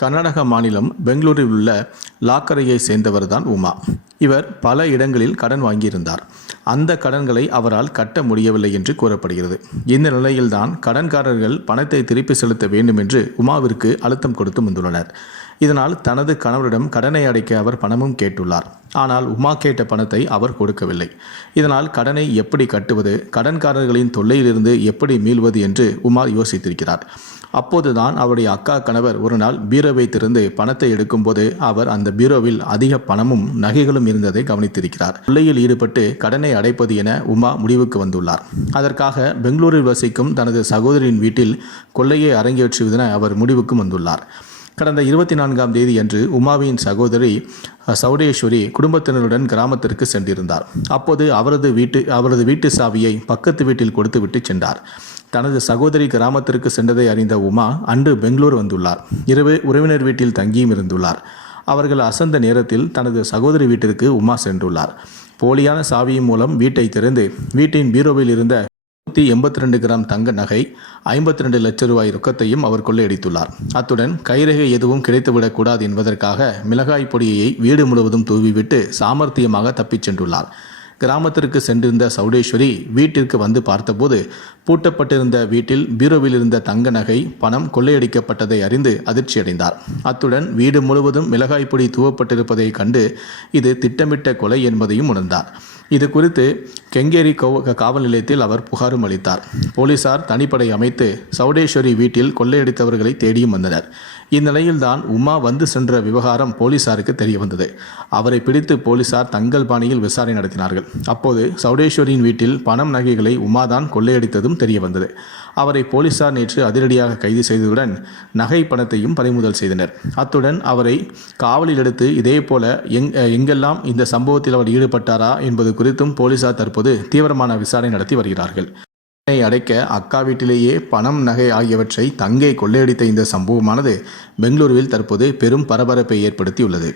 கர்நாடக மாநிலம் பெங்களூரில் உள்ள லாக்கரையை சேர்ந்தவர் தான் உமா. இவர் பல இடங்களில் கடன் வாங்கியிருந்தார். அந்த கடன்களை அவரால் கட்ட முடியவில்லை என்று கூறப்படுகிறது. இந்த நிலையில்தான் கடன்காரர்கள் பணத்தை திருப்பி செலுத்த வேண்டும் என்று உமாவிற்கு அழுத்தம் கொடுத்து வந்துள்ளனர் இதனால் தனது கணவரிடம் கடனை அடைக்க அவர் பணமும் கேட்டுள்ளார். ஆனால் உமா கேட்ட பணத்தை அவர் கொடுக்கவில்லை. இதனால் கடனை எப்படி கட்டுவது கடன்காரர்களின் தொல்லையிலிருந்து எப்படி மீள்வது என்று உமா யோசித்திருக்கிறார். அப்போதுதான் அவருடைய அக்கா கணவர் ஒரு நாள் பீரோவை திறந்து பணத்தை எடுக்கும்போது அவர் அந்த பீரோவில் அதிக பணமும் நகைகளும் இருந்ததை கவனித்திருக்கிறார். கொள்ளையில் ஈடுபட்டு கடனை அடைப்பது என உமா முடிவுக்கு வந்துள்ளார். அதற்காக பெங்களூரில் வசிக்கும் தனது சகோதரியின் வீட்டில் கொள்ளையை அரங்கேற்றுவதென அவர் முடிவுக்கு வந்துள்ளார். கடந்த இருபத்தி நான்காம் தேதி அன்று உமாவின் சகோதரி சவுடேஸ்வரி சௌடேஸ்வரி குடும்பத்தினருடன் கிராமத்திற்கு சென்றிருந்தார். அப்போது அவரது வீட்டு அவரது வீட்டு சாவியை பக்கத்து வீட்டில் கொடுத்துவிட்டு சென்றார். தனது சகோதரி கிராமத்திற்கு சென்றதை அறிந்த உமா அன்று பெங்களூர் வந்துள்ளார். இரவு உறவினர் வீட்டில் தங்கியும் இருந்துள்ளார். அவர்கள் அசந்த நேரத்தில் தனது சகோதரி வீட்டிற்கு உமா சென்றுள்ளார். போலியான சாவியின் மூலம் வீட்டை திறந்து வீட்டின் பீரோவில் இருந்த நூற்றி எண்பத்தி ரெண்டு கிராம் தங்க நகை ஐம்பத்தி ரெண்டு லட்ச ரூபாய் ரொக்கத்தையும் அவர் கொள்ளையடித்துள்ளார். அத்துடன் கைரேகை எதுவும் கிடைத்துவிடக்கூடாது என்பதற்காக மிளகாய் பொடியை வீடு முழுவதும் தூவிவிட்டு சாமர்த்தியமாக தப்பிச் சென்றுள்ளார். கிராமத்திற்கு சென்றிருந்த சௌடேஸ்வரி வீட்டிற்கு வந்து பார்த்தபோது பூட்டப்பட்டிருந்த வீட்டில் பீரோவில் இருந்த தங்க நகை பணம் கொள்ளையடிக்கப்பட்டதை அறிந்து அதிர்ச்சியடைந்தார். அத்துடன் வீடு முழுவதும் மிளகாய் பொடி தூவப்பட்டிருப்பதை கண்டு இது திட்டமிட்ட கொலை என்பதையும் உணர்ந்தார். இது குறித்து கெங்கேரி காவல் நிலையத்தில் அவர் புகாரும் அளித்தார். போலீசார் தனிப்படை அமைத்து சவுடேஸ்வரி வீட்டில் கொள்ளையடித்தவர்களை தேடியும் வந்தனர். இந்நிலையில்தான் உமா வந்து சென்ற விவகாரம் போலீசாருக்கு தெரிய வந்தது அவரை பிடித்து போலீசார் தங்கள் பாணியில் விசாரணை நடத்தினார்கள். அப்போது சவுடேஸ்வரியின் வீட்டில் பணம் நகைகளை உமாதான் கொள்ளையடித்ததும் தெரிய வந்தது அவரை போலீசார் நேற்று அதிரடியாக கைது செய்ததுடன் நகை பணத்தையும் பறிமுதல் செய்தனர். அத்துடன் அவரை காவலில் எடுத்து இதேபோல எங் எங்கெல்லாம் இந்த சம்பவத்தில் அவர் ஈடுபட்டாரா என்பது குறித்தும் போலீசார் தற்போது தீவிரமான விசாரணை நடத்தி வருகிறார்கள். கடனை அடைக்க அக்கா வீட்டிலேயே பணம் நகை ஆகியவற்றை தங்கை கொள்ளையடித்த இந்த சம்பவமானது பெங்களூருவில் தற்போது பெரும் பரபரப்பை ஏற்படுத்தியுள்ளது.